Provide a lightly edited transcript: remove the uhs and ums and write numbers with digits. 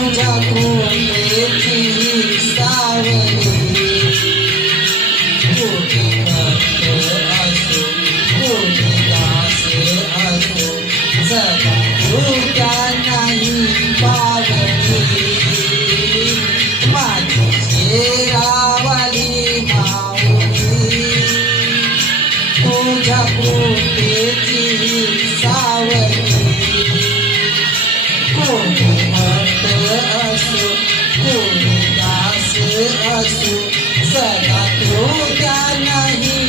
तुझ्या कृपेची सावली कोणी भक्त असो कोणी दास असो सदा तुझ्या नाही पावली माझी शेरावाली माऊली तुझ्या कृपेची सावली कोणी भक्त असो कोणी दास असो सदा तुझ्या नाही